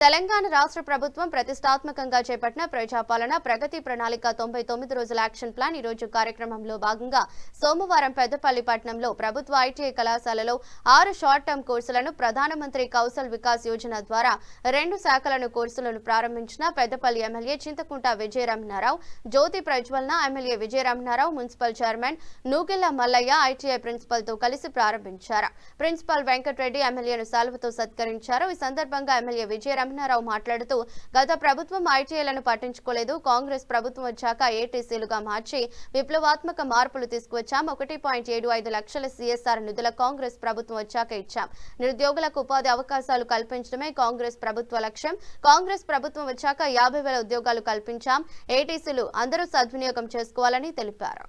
తెలంగాణ రాష్ట్ర ప్రభుత్వం ప్రతిష్టాత్మకంగా చేపట్టిన ప్రజాపాలన ప్రగతి ప్రణాళిక 99 రోజుల యాక్షన్ ప్లాన్ ఈ రోజు కార్యక్రమంలో భాగంగా సోమవారం పెద్దపల్లి పట్టణంలో ప్రభుత్వ ఐటీఐ కళాశాలలో 6 షార్ట్ టర్మ్ కోర్సులను ప్రధానమంత్రి కౌశల్ వికాస్ యోజన ద్వారా 2 శాఖలను కోర్సులను ప్రారంభించిన పెద్దపల్లి ఎమ్మెల్యే చింతకుంట విజయరమణారావు జ్యోతి ప్రజ్వలన MLA Vijayaramanarao municipal chairman Nugilla Mallaiah ITI principal తో కలిసి ప్రారంభించారు. ప్రిన్సిపల్ వెంకటరెడ్డి ఎమ్మెల్యేను సాల్వతో సత్కరించారు. ఈ సందర్భంగా ఎమ్మెల్యే విజయరమణారావు మాట్లాడుతూ గత ప్రభుత్వం ఐటీఐలను పట్టించుకోలేదు. కాంగ్రెస్ ప్రభుత్వం వచ్చాక ఏటీసీలుగా మార్చి విప్లవాత్మక మార్పులు తీసుకువచ్చాం. 1.75 లక్షల సిఎస్ఆర్ నిధుల కాంగ్రెస్ ప్రభుత్వం వచ్చాక ఇచ్చాం. నిరుద్యోగులకు ఉపాధి అవకాశాలు కల్పించడమే కాంగ్రెస్ ప్రభుత్వ లక్ష్యం. కాంగ్రెస్ ప్రభుత్వం వచ్చాక 50,000 ఉద్యోగాలు కల్పించాం. ఏటీసీలు అందరూ సద్వినియోగం చేసుకోవాలని తెలిపారు.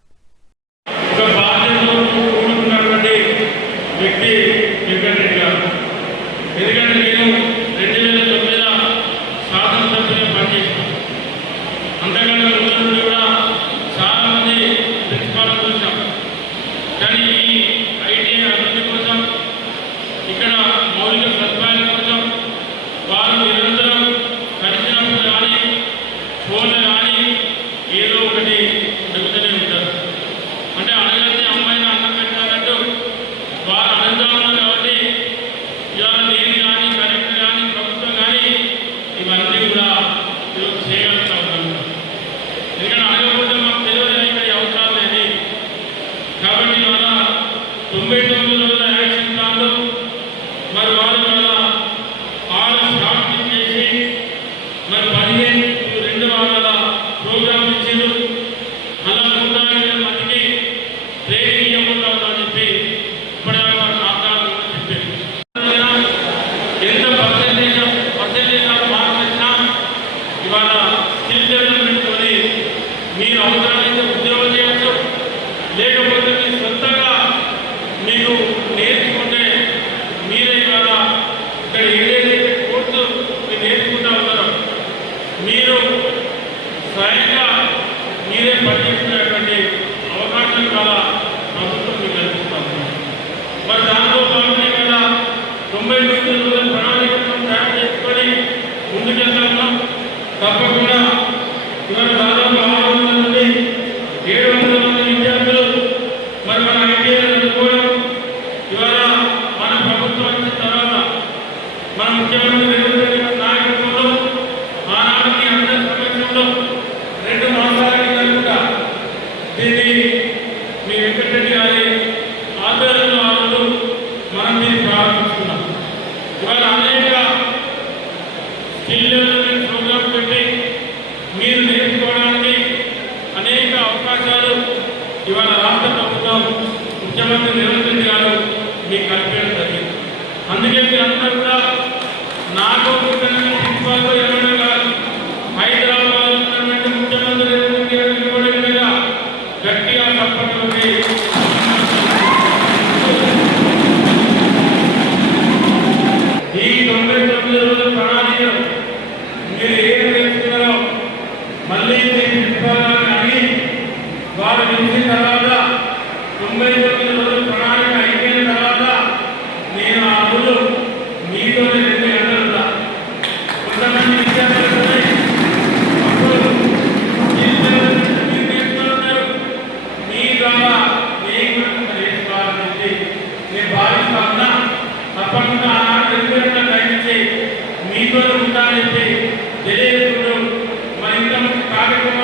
ఇక్కడ మౌలిక సదుపాయాల కోసం వారు నిరంతరం కలిసినప్పుడు కానీ ఫోన్లు కానీ ఏదో ఒకటి అడుగుతూనే ఉంటారు. అంటే అడగని అమ్మాయిని అన్నం పెట్టాలంటూ వారు అడుగుతూ ఉన్నారు. కాబట్టి ఇవాళ నేను కానీ కలెక్టర్ కానీ ప్రభుత్వం కానీ ఇవన్నీ కూడా ఈరోజు చేయగలుగుతా ఉన్నాను. ఎందుకంటే అడగకపోతే మాకు తెలియదు ఇక్కడ అవసరాలు లేదు. కాబట్టి ఇవాళ 99 రోజుల యాక్షన్ ప్లాన్లో మరి వారు వల్ల 6 స్టార్ట్ చేసి మరి 15 వారాల ప్రోగ్రామ్ ఇచ్చారు. అలా 150 మందికి ట్రైనింగ్ ఇవ్వబోతామని చెప్పి ఇప్పటివరకు వారు మాట్లాడాలని చెప్పారు. ఎంత పర్సెంటేజ్ మార్పు వచ్చినా ఇవాళ స్కిల్ డెవలప్మెంట్ తోని మీరు అవసరమైతే ఉద్యోగం చేయవచ్చు, లేకపోతే మీరు సొంతంగా మీకు నేర్చుకుంటే మీరే ఇవాళ ఇక్కడ ఏదైతే కోర్సు మీరు నేర్చుకుంటూ ఉన్నారో మీరు స్వయంగా మీరే పనిచేస్తున్నటువంటి అవకాశం ఇవాళ ప్రభుత్వం మీకు కల్పిస్తూ ఉంది. మరి దాంతో పాటు ఇవాళ 99 రోజుల ప్రణాళికను తయారు చేసుకొని ముందుకెళ్తాము. తప్పకుండా ఇవాళ దాదాపు 600 నుండి 700 మంది విద్యార్థులు మరి మన ఐటీఐ చదువుకోవడం ఇవాళ మన ప్రభుత్వం వచ్చిన తర్వాత మన ముఖ్యమంత్రి రేవంత్ రెడ్డి నాయకత్వంలో ఆనాటికి అందరి సమక్షంలో 2 మాసాల కింద దీన్ని మీ వెంకటరెడ్డి గారి ఆధ్వర్యంలో ఆ రోజు మనం దీన్ని ప్రారంభిస్తున్నాం. ఇవాళ అనేక స్కిల్ డెవలప్మెంట్ ప్రోగ్రామ్ పెట్టి మీరు నేర్చుకోవడానికి అనేక అవకాశాలు ఇవాళ రాష్ట్ర ప్రభుత్వం ముఖ్యమంత్రి రేవంత్ రెడ్డి గారు మీకు కల్పించడం జరిగింది. అందుకే మీరు అందరూ కూడా నాకు ప్రిన్సిపాల్ ఎమ్మెల్యే గారు హైదరాబాద్ ఉన్నటువంటి ముఖ్యమంత్రి రేవంత్ రెడ్డి గారు నిలబడే విధంగా గట్టిగా తప్పట్లోకి ఈ 99 రోజుల ప్రణాళికలో మీరు ఏం నేర్చుకున్నారో మళ్ళీ అడిగి వారు నిలిచిన తర్వాత 99 రోజుల ప్రణాళిక అయిపోయిన తర్వాత నేను ఆ రోజు మీతోనే 2 గంటలు కొంతమంది విద్యార్థులు మీరు నేర్చుకుంటున్నారు. మీ ద్వారా నేను నేర్చుకోవాలని చెప్పి నేను భావిస్తా ఉన్నా. తప్పకుండా ఆనాడు 2 గంటలు టైం ఇచ్చి మీతోనే ఉంటానని చెప్పి